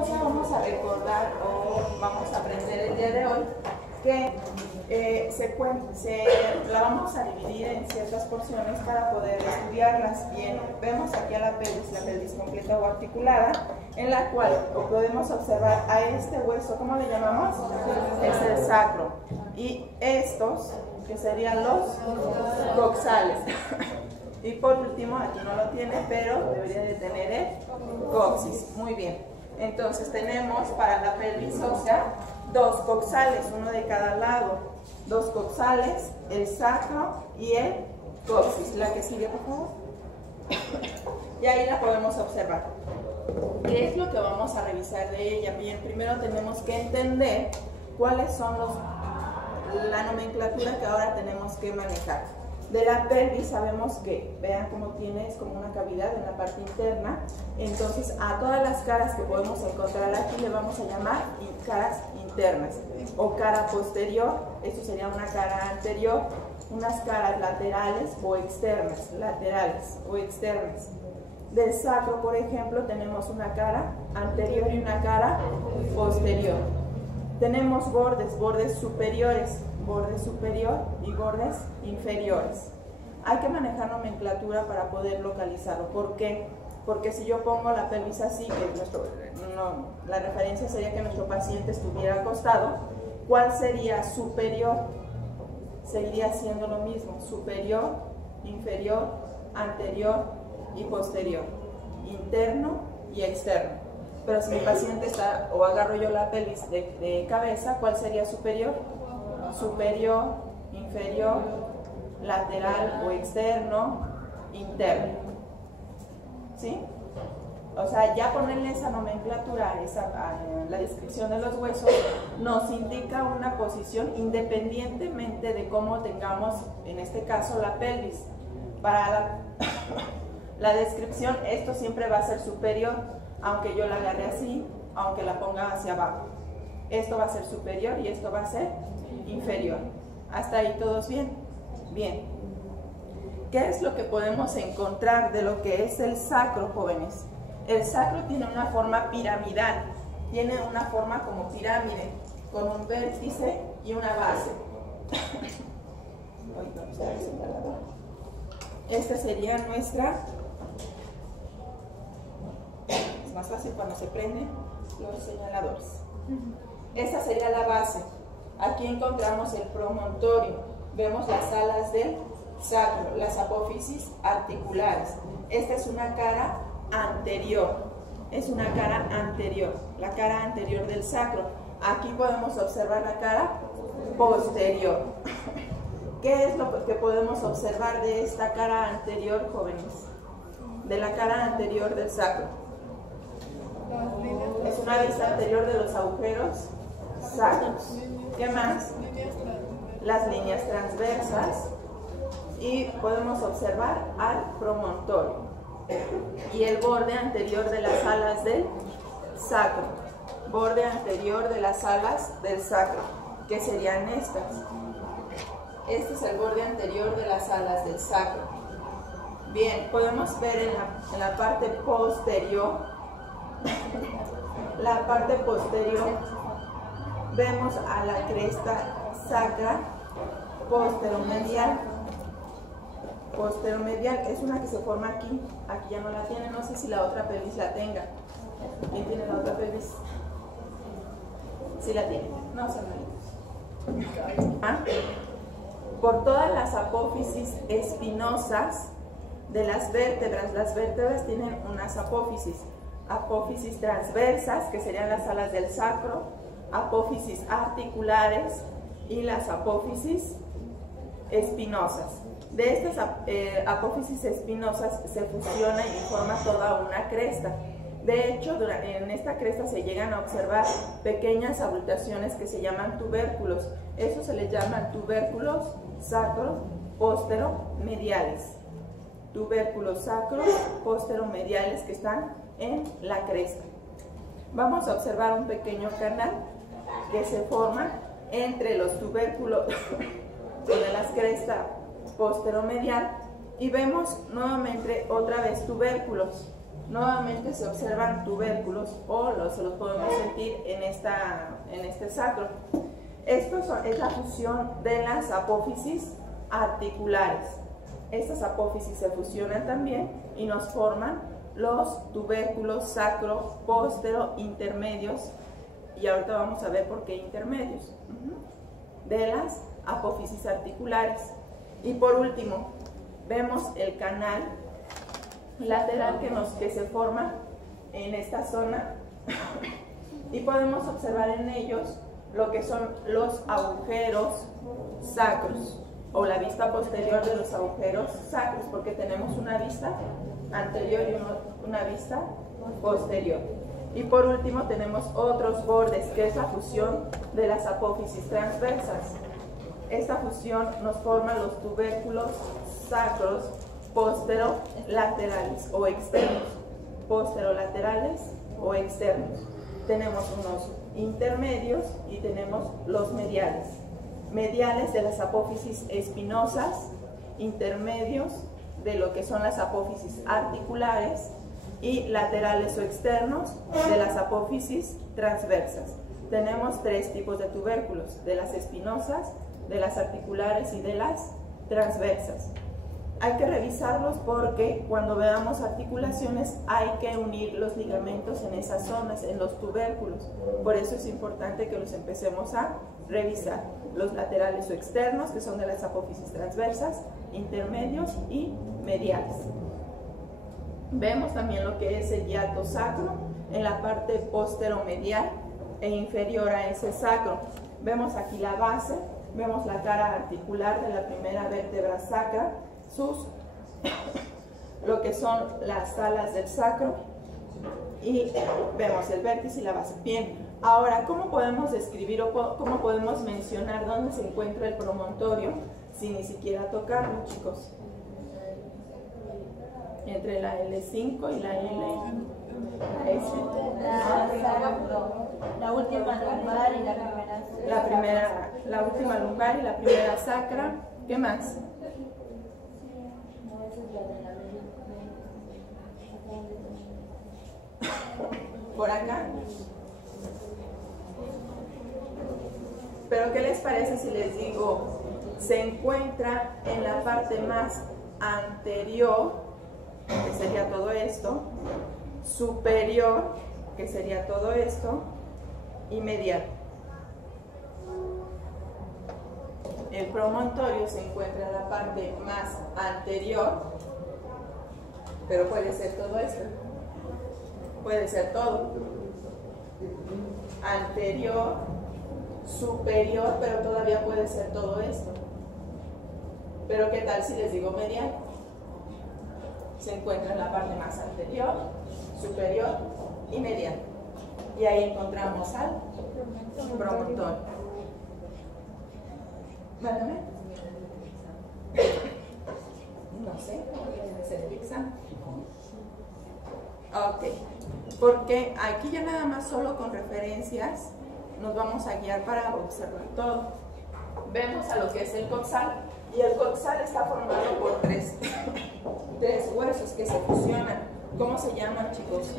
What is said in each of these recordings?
ósea vamos a recordar o vamos a aprender el día de hoy que la vamos a dividir en ciertas porciones para poder estudiarlas bien. Vemos aquí a la pelvis completa o articulada, en la cual podemos observar a este hueso, ¿cómo le llamamos? Es el sacro. Y estos, que serían los coxales. Y por último, aquí no lo tiene, pero debería de tener el coxis. Muy bien. Entonces tenemos para la pelvis ósea dos coxales, uno de cada lado. Dos coxales, el sacro y el coxis. La que sigue, por favor. Y ahí la podemos observar. ¿Qué es lo que vamos a revisar de ella? Bien, primero tenemos que entender cuáles son la nomenclatura que ahora tenemos que manejar. De la pelvis sabemos que, vean cómo tiene, es como una cavidad en la parte interna. Entonces a todas las caras que podemos encontrar aquí le vamos a llamar caras internas o cara posterior. Esto sería una cara anterior, unas caras laterales o externas, Del sacro, por ejemplo, tenemos una cara anterior y una cara posterior. Tenemos bordes superiores, borde superior y bordes inferiores. Hay que manejar nomenclatura para poder localizarlo. ¿Por qué? Porque si yo pongo la pelvis así, que la referencia sería que nuestro paciente estuviera acostado, ¿cuál sería superior? Seguiría siendo lo mismo, superior, inferior, anterior y posterior, interno y externo. Pero si mi paciente está, o agarro yo la pelvis de cabeza, ¿cuál sería superior? Superior, inferior, lateral o externo, interno. ¿Sí? O sea, ya ponerle esa nomenclatura a la descripción de los huesos nos indica una posición independientemente de cómo tengamos, en este caso, la pelvis. Para la descripción, esto siempre va a ser superior, aunque yo la agarre así, aunque la ponga hacia abajo. Esto va a ser superior y esto va a ser inferior. ¿Hasta ahí todos bien? Bien. ¿Qué es lo que podemos encontrar de lo que es el sacro, jóvenes? El sacro tiene una forma piramidal, tiene una forma como pirámide, con un vértice y una base. Esta sería nuestra... Es más fácil cuando se prenden los señaladores. Esta sería la base. Aquí encontramos el promontorio. Vemos las alas del sacro, las apófisis articulares. Esta es una cara anterior. Es una cara anterior, la cara anterior del sacro. Aquí podemos observar la cara posterior. ¿Qué es lo que podemos observar de esta cara anterior, jóvenes? De la cara anterior del sacro. Es una vista anterior de los agujeros sacros. ¿Qué más? Las líneas transversas. Y podemos observar al promontorio. Y el borde anterior de las alas del sacro. Borde anterior de las alas del sacro, que serían estas. Este es el borde anterior de las alas del sacro. Bien, podemos ver en la parte posterior, vemos a la cresta sacra posteromedial. Posteromedial es una que se forma aquí. Aquí ya no la tiene, no sé si la otra pelvis la tenga. ¿Quién tiene la otra pelvis? Sí la tiene. No se Por todas las apófisis espinosas de las vértebras tienen unas apófisis transversas, que serían las alas del sacro, apófisis articulares y las apófisis espinosas. De estas apófisis espinosas se fusiona y forma toda una cresta. De hecho, en esta cresta se llegan a observar pequeñas abultaciones que se llaman tubérculos. Eso se les llaman tubérculos sacro-posteromediales. Tubérculos sacro-posteromediales que están en la cresta. Vamos a observar un pequeño canal que se forma entre los tubérculos de las crestas posteromedial y vemos nuevamente otra vez tubérculos. nuevamente se observan tubérculos o se los podemos sentir en este sacro. Esto es la fusión de las apófisis articulares. Estas apófisis se fusionan también y nos forman los tubérculos sacro, póstero, intermedios, y ahorita vamos a ver por qué intermedios, de las apófisis articulares. Y por último, vemos el canal lateral que se forma en esta zona y podemos observar en ellos lo que son los agujeros sacros o la vista posterior de los agujeros sacros, porque tenemos una vista anterior y una vista posterior. Y por último tenemos otros bordes, que es la fusión de las apófisis transversas. Esta fusión nos forma los tubérculos sacros posterolaterales o externos. Posterolaterales o externos. Tenemos unos intermedios y tenemos los mediales. Mediales de las apófisis espinosas, intermedios de lo que son las apófisis articulares y laterales o externos de las apófisis transversas. Tenemos tres tipos de tubérculos, de las espinosas, de las articulares y de las transversas. Hay que revisarlos porque cuando veamos articulaciones hay que unir los ligamentos en esas zonas, en los tubérculos. Por eso es importante que los empecemos a revisar. Los laterales o externos, que son de las apófisis transversas, intermedios y mediales. Vemos también lo que es el hiato sacro en la parte posteromedial e inferior a ese sacro. Vemos aquí la base, vemos la cara articular de la primera vértebra sacra, lo que son las alas del sacro, y vemos el vértice y la base. Bien, ahora, ¿cómo podemos describir o cómo podemos mencionar dónde se encuentra el promontorio sin ni siquiera tocarlo, chicos? Entre la L5 y la LS. La última lumbar y la primera. La última lumbar y la primera sacra. ¿Qué más? Por acá. Pero ¿qué les parece si les digo? Se encuentra en la parte más anterior, que sería todo esto, superior, que sería todo esto, y medial. El promontorio se encuentra en la parte más anterior, pero puede ser todo esto, puede ser todo, anterior, superior, pero todavía puede ser todo esto. Pero ¿qué tal si les digo medial? Se encuentra en la parte más anterior, superior y medial. Y ahí encontramos al promontorio. ¿Mándame? No sé, voy a hacer el examen. Ok, porque aquí ya nada más solo con referencias nos vamos a guiar para observar todo. Vemos a lo que es el coxal, y el coxal está formado por tres huesos que se fusionan. ¿Cómo se llaman, chicos?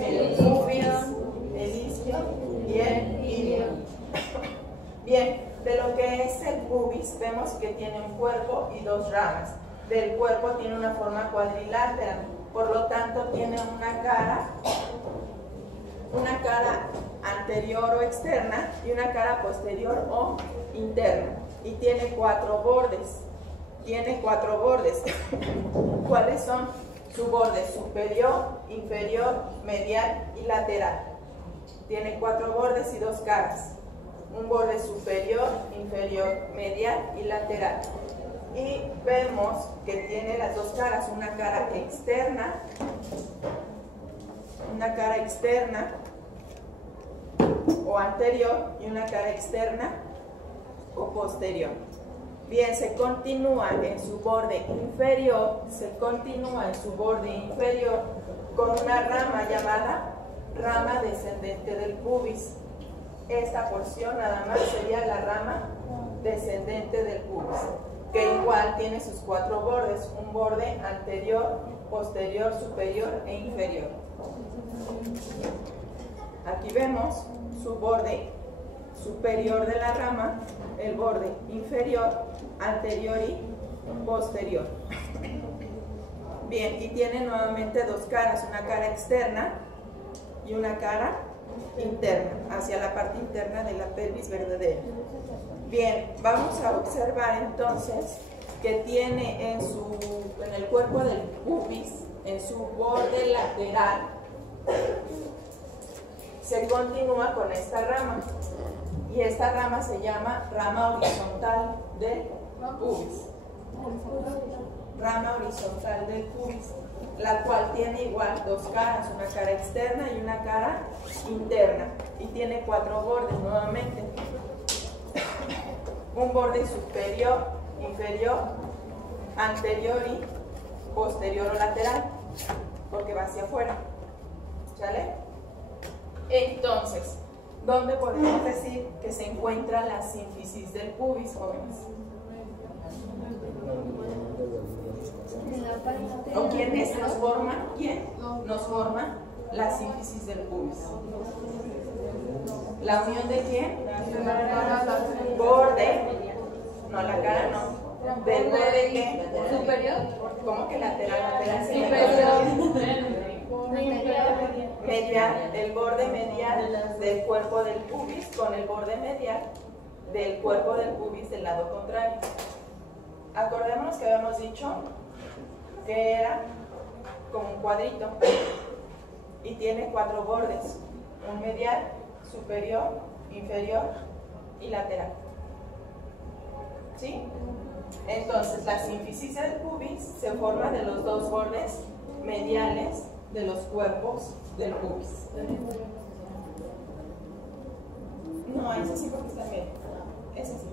El pubis, el isquio y el ilio. Bien, de lo que es el pubis vemos que tiene un cuerpo y dos ramas. Del cuerpo tiene una forma cuadrilátera, por lo tanto tiene una cara anterior o externa y una cara posterior o interna, y tiene cuatro bordes. ¿Cuáles son? Su borde superior, inferior, medial y lateral. Tiene cuatro bordes y dos caras, un borde superior, inferior, medial y lateral. Y vemos que tiene las dos caras, una cara externa o anterior y una cara externa o posterior. Bien, se continúa en su borde inferior, con una rama llamada rama descendente del pubis. Esta porción nada más sería la rama descendente del pubis, que igual tiene sus cuatro bordes, un borde anterior, posterior, superior e inferior. Aquí vemos su borde superior de la rama, el borde inferior, anterior y posterior. Bien, y tiene nuevamente dos caras, una cara externa y una cara interna, hacia la parte interna de la pelvis verdadera. Bien, vamos a observar entonces que tiene en el cuerpo del pubis, en su borde lateral, se continúa con esta rama, y esta rama se llama rama horizontal del pubis. Rama horizontal del pubis, la cual tiene igual dos caras, una cara externa y una cara interna, y tiene cuatro bordes nuevamente. Un borde superior, inferior, anterior y posterior o lateral, porque va hacia afuera. ¿Sale? Entonces, ¿dónde podemos decir que se encuentra la sínfisis del pubis, jóvenes? ¿O quiénes nos forman? ¿Quién nos forma la sínfisis del pubis? ¿La unión de quién? Borde. No, la cara no. ¿Del borde qué? Superior. ¿Cómo que lateral? Lateral medial, el borde medial del cuerpo del pubis con el borde medial del cuerpo del pubis del lado contrario. Acordémonos que habíamos dicho que era como un cuadrito y tiene cuatro bordes, un medial, superior, inferior y lateral. ¿Sí? Entonces la sínfisis del pubis se forma de los dos bordes mediales de los cuerpos del pubis. No, ese sí porque está en medio. Ese sí.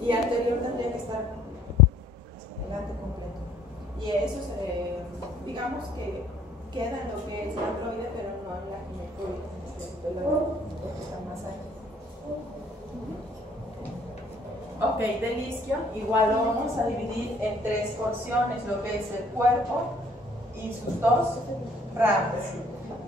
Y anterior tendría que estar delante completo. Y eso se, digamos que queda en lo que es la androide, pero no en la ginecoide, porque está más allá. Ok, del isquio igual lo vamos a dividir en tres porciones, lo que es el cuerpo y sus dos ramas.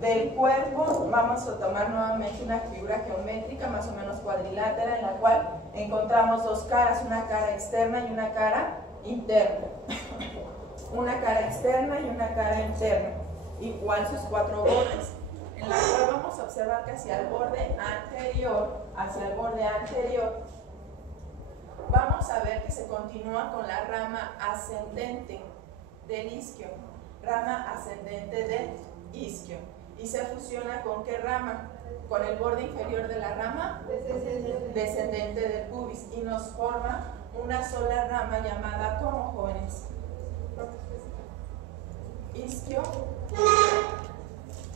Del cuerpo vamos a tomar nuevamente una figura geométrica más o menos cuadrilátera, en la cual encontramos dos caras, una cara externa y una cara interna. Una cara externa y una cara interna, igual sus cuatro bordes, en la cual vamos a observar que hacia el borde anterior, vamos a ver que se continúa con la rama ascendente del isquio, rama ascendente del isquio, y se fusiona con ¿qué rama? Con el borde inferior de la rama descendente del pubis, y nos forma una sola rama llamada, ¿cómo, jóvenes? Isquio,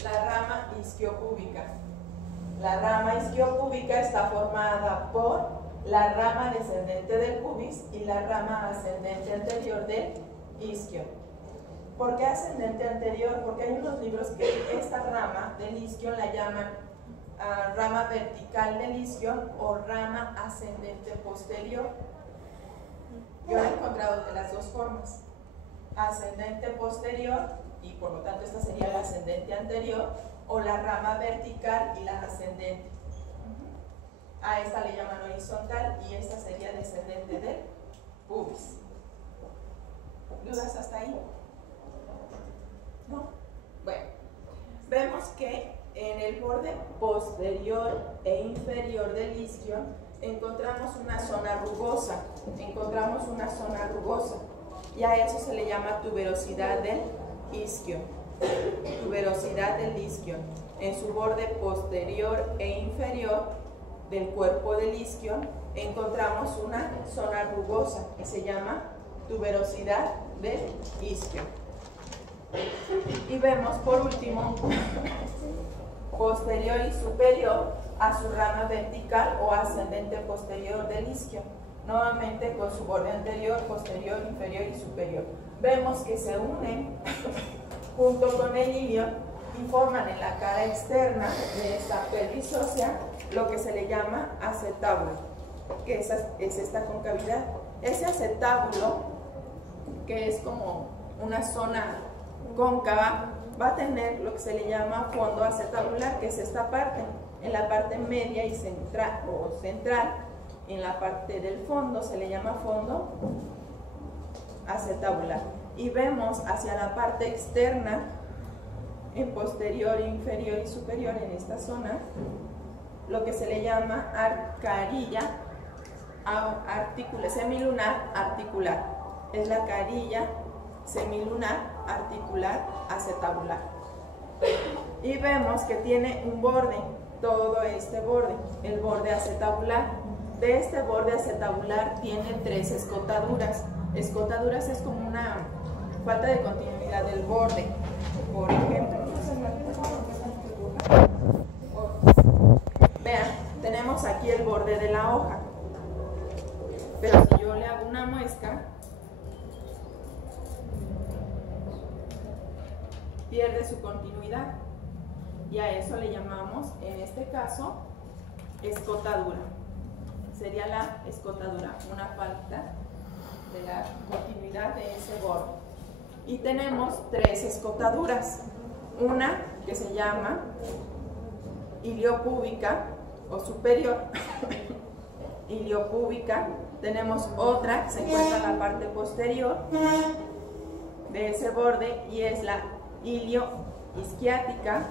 la rama isquiopúbica. La rama isquiopúbica está formada por la rama descendente del pubis y la rama ascendente anterior del isquio. ¿Por qué ascendente anterior? Porque hay unos libros que esta rama del isquio la llaman rama vertical del isquio o rama ascendente posterior. Yo he encontrado de las dos formas, ascendente posterior, y por lo tanto esta sería la ascendente anterior, o la rama vertical y la ascendente. A esta le llaman horizontal y esta sería descendente del pubis. ¿Dudas hasta ahí? ¿No? Bueno, vemos que en el borde posterior e inferior del isquio encontramos una zona rugosa, y a eso se le llama tuberosidad del isquio. Tuberosidad del isquio. En su borde posterior e inferior del cuerpo del isquio encontramos una zona rugosa que se llama tuberosidad del isquio. Y vemos por último posterior y superior a su rama vertical o ascendente posterior del isquio, nuevamente con su borde anterior, posterior, inferior y superior. Vemos que se unen junto con el ilio y forman en la cara externa de esta pelvis ósea lo que se le llama acetábulo, que es esta concavidad. Ese acetábulo que es como una zona cóncava, va a tener lo que se le llama fondo acetabular, que es esta parte. En la parte media y central, en la parte del fondo se le llama fondo acetabular. Y vemos hacia la parte externa, en posterior, inferior y superior, en esta zona, lo que se le llama carilla semilunar articular. Es la carilla semilunar articular acetabular. Y vemos que tiene un borde, todo este borde, el borde acetabular. De este borde acetabular tiene 3 escotaduras. Escotaduras es como una falta de continuidad del borde. Por ejemplo, vean, tenemos aquí el borde de la hoja, pero si yo le hago una muesca, pierde su continuidad, y a eso le llamamos, en este caso, escotadura. Sería la escotadura, una falta de la continuidad de ese borde. Y tenemos 3 escotaduras, una que se llama iliopúbica o superior, iliopúbica. Tenemos otra que se encuentra en la parte posterior de ese borde y es la ilioisquiática,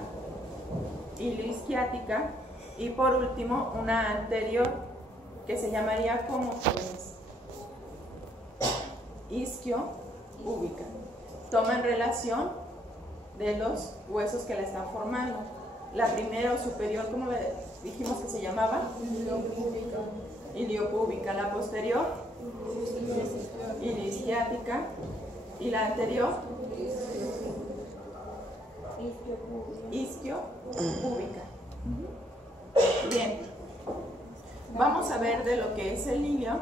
y por último una anterior que se llamaría como isquiopúbica. Toma en relación de los huesos que la están formando. La primera o superior, como le dijimos que se llamaba, iliopúbica. La posterior, ilioisquiática, y la anterior, isquiopúbica. Bien, vamos a ver de lo que es el ilio,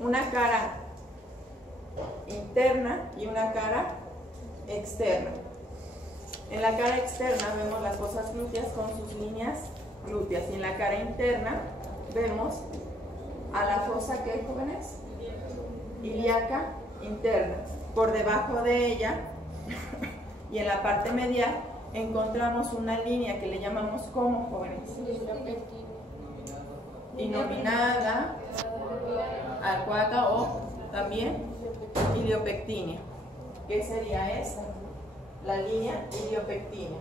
una cara interna y una cara externa. En la cara externa vemos las fosas glúteas con sus líneas glúteas, y en la cara interna vemos a la fosa, ¿qué, jóvenes? Ilíaca interna. Por debajo de ella y en la parte medial encontramos una línea que le llamamos como, jóvenes, inominada, arcuata o también iliopectínea. ¿Qué sería esta? La línea iliopectínea.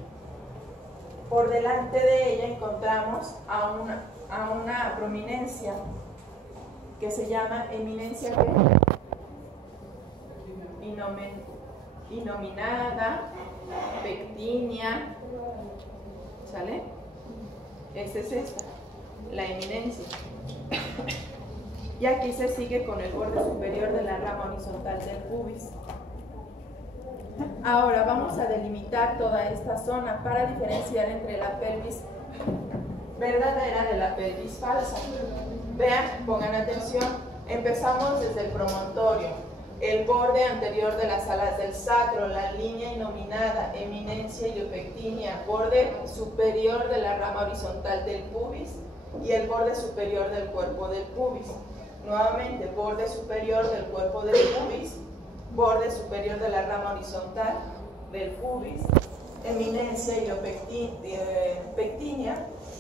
Por delante de ella encontramos a una prominencia que se llama eminencia inominada, pectínea, ¿sale? Esta es esta, la eminencia. Y aquí se sigue con el borde superior de la rama horizontal del pubis. Ahora vamos a delimitar toda esta zona para diferenciar entre la pelvis verdadera de la pelvis falsa. Vean, pongan atención, empezamos desde el promontorio, el borde anterior de las alas del sacro, la línea inominada, eminencia iliopectínea, borde superior de la rama horizontal del pubis y el borde superior del cuerpo del pubis. Nuevamente, borde superior del cuerpo del pubis, borde superior de la rama horizontal del pubis, eminencia iliopectínea,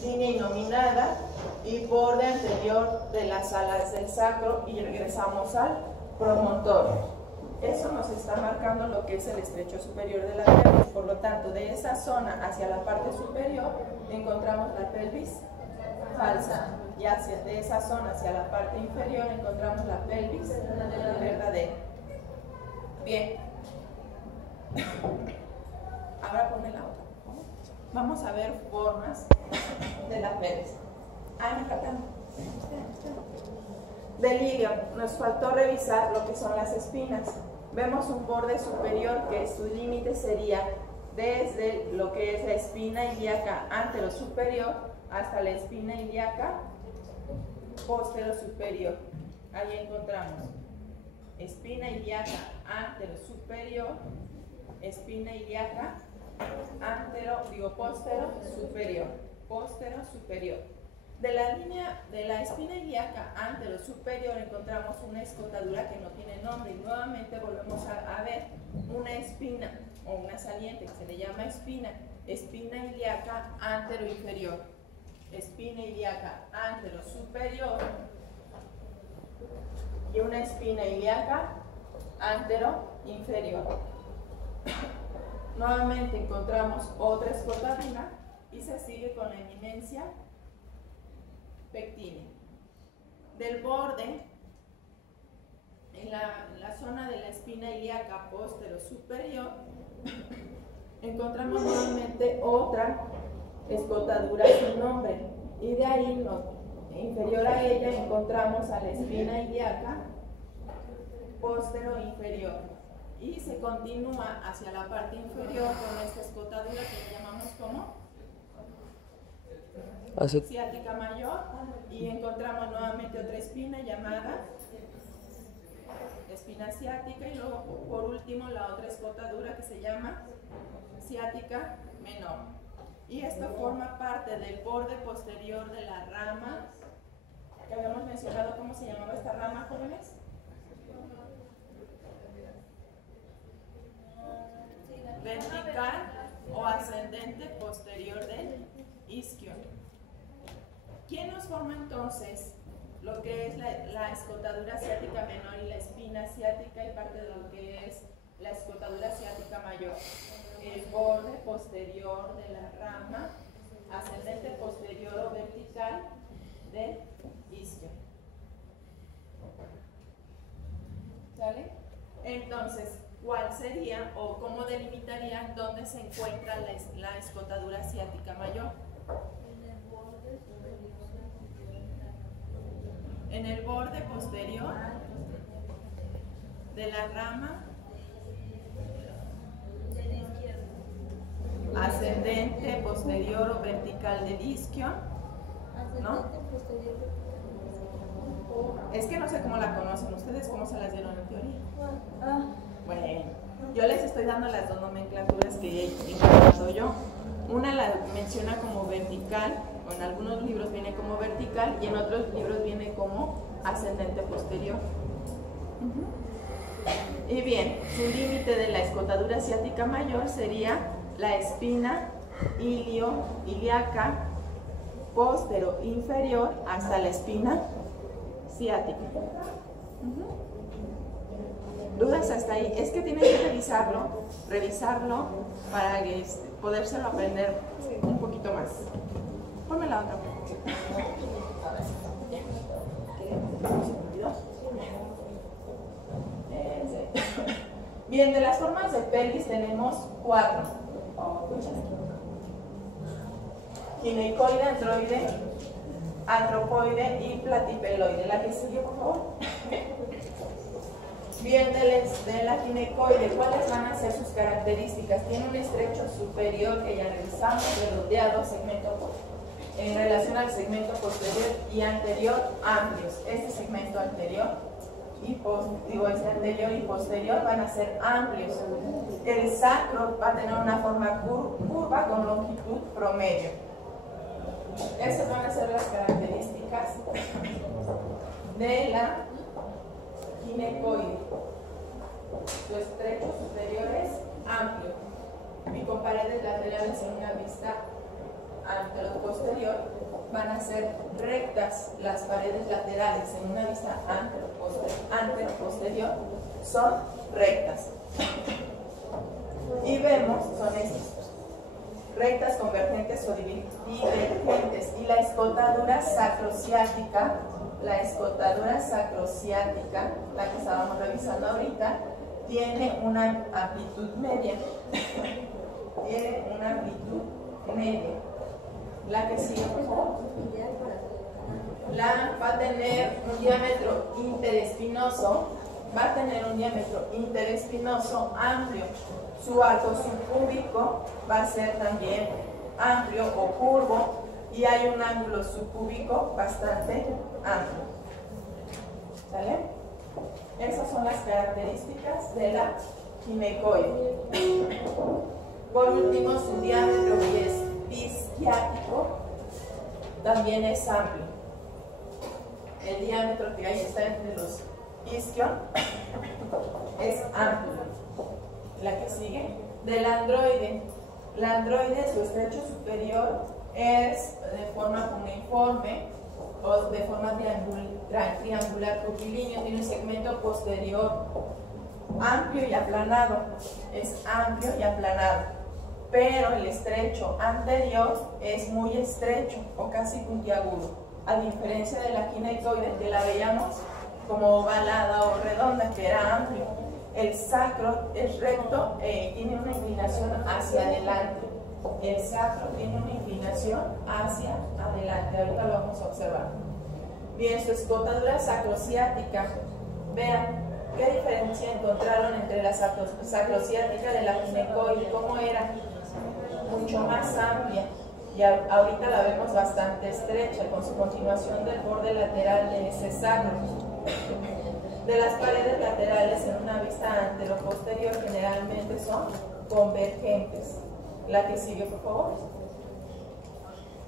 línea inominada y borde anterior de las alas del sacro, y regresamos al promontorio. Eso nos está marcando lo que es el estrecho superior de la pelvis. Por lo tanto, de esa zona hacia la parte superior encontramos la pelvis falsa, y de esa zona hacia la parte inferior encontramos la pelvis verdadera. Bien. Ahora ponme la otra. Vamos a ver formas de la pelvis. Me faltan. Del ilio, nos faltó revisar lo que son las espinas. Vemos un borde superior que su límite sería desde lo que es la espina ilíaca antero superior hasta la espina ilíaca postero superior. Ahí encontramos espina ilíaca antero superior, espina ilíaca postero superior, postero superior. De la línea de la espina ilíaca antero-superior encontramos una escotadura que no tiene nombre y nuevamente volvemos a ver una espina o una saliente que se le llama espina ilíaca antero-inferior, espina ilíaca antero-superior y una espina ilíaca antero-inferior. Nuevamente encontramos otra escotadura y se sigue con la eminencia pectínea. Del borde, en la zona de la espina ilíaca postero-superior, encontramos nuevamente otra escotadura sin nombre y de ahí, inferior a ella, encontramos a la espina ilíaca postero-inferior y se continúa hacia la parte inferior con esta escotadura que le llamamos como ciática mayor y encontramos nuevamente otra espina llamada espina ciática y luego por último la otra escotadura que se llama ciática menor. Y esto forma parte del borde posterior de la rama que habíamos mencionado. ¿Cómo se llamaba esta rama, jóvenes? Vertical o ascendente posterior del isquio. ¿Quién nos forma entonces lo que es la escotadura ciática menor y la espina ciática y parte de lo que es la escotadura ciática mayor? El borde posterior de la rama, ascendente posterior o vertical del isquio. ¿Sale? Entonces, ¿cuál sería o cómo delimitarían dónde se encuentra la escotadura ciática mayor? En el borde posterior de la rama ascendente, posterior o vertical del isquio, ¿no? Es que no sé cómo la conocen ustedes, cómo se las dieron en teoría. Bueno, yo les estoy dando las dos nomenclaturas que he encontrado yo. Una la menciona como vertical, o en algunos libros viene como vertical y en otros libros viene como ascendente posterior. Y bien, su límite de la escotadura ciática mayor sería la espina ilíaca postero inferior hasta la espina ciática. ¿Dudas hasta ahí? Es que tienen que revisarlo para podérselo aprender un poquito más. Ponme la otra. Bien, de las formas de pelvis tenemos 4. Ginecoide, antroide, antropoide y platipeloide. ¿La que sigue, por favor? Bien, de la ginecoide, ¿cuáles van a ser sus características? Tiene un estrecho superior que ya revisamos, redondeado, en relación al segmento posterior y anterior amplios. Este segmento anterior este anterior y posterior van a ser amplios. El sacro va a tener una forma curva con longitud promedio. Esas van a ser las características de la ginecoide. Su estrecho superior es amplio y con paredes laterales en una vista antero-posterior van a ser rectas. Las paredes laterales en una vista antero-posterior son rectas. Y vemos, son estas, rectas, convergentes o divergentes. Y la escotadura sacrociática, la que estábamos revisando ahorita, tiene una amplitud media. Tiene una amplitud media. La que sigue, por favor. Va a tener un diámetro interespinoso. Amplio. Su arco subcúbico va a ser también amplio o curvo y hay un ángulo subcúbico bastante amplio. ¿Sale? Esas son las características de la ginecoide. Por último, su diámetro, que es disquiático, también es amplio. El diámetro que ahí está entre los isquion es amplio. La que sigue, del androide. La androide, su estrecho superior es de forma cuneiforme o de forma triangular curvilíneo, tiene un segmento posterior amplio y aplanado, es amplio y aplanado, pero el estrecho anterior es muy estrecho o casi puntiagudo, a diferencia de la ginecoide que la veíamos como ovalada o redonda, que era amplio. El sacro es recto e tiene una inclinación hacia adelante. El sacro tiene una inclinación hacia adelante. Ahorita lo vamos a observar. Bien, su escotadura sacrociática. Vean, ¿qué diferencia encontraron entre la sacrociática de la ginecoide? ¿Cómo era? Mucho más amplia. Y ahorita la vemos bastante estrecha, con su continuación del borde lateral de ese sacro. De las paredes laterales en una vista anteroposterior generalmente son convergentes. La que sigue, por favor.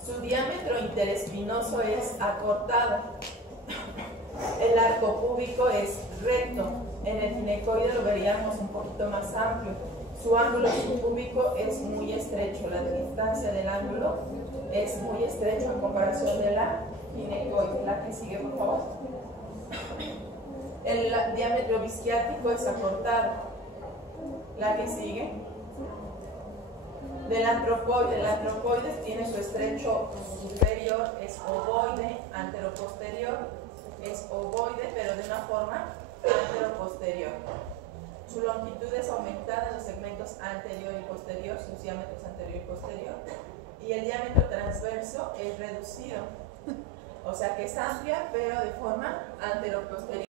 Su diámetro interespinoso es acortado. El arco púbico es recto. En el ginecoide lo veríamos un poquito más amplio. Su ángulo subpúbico es muy estrecho. La distancia del ángulo es muy estrecho en comparación de la ginecoide. La que sigue, por favor. El diámetro bisquiático es acortado. La que sigue. Del antropoide. El antropoide tiene su estrecho superior, es ovoide, anteroposterior, es ovoide, pero de una forma anteroposterior. Su longitud es aumentada en los segmentos anterior y posterior, sus diámetros anterior y posterior. Y el diámetro transverso es reducido, o sea que es amplia, pero de forma anteroposterior.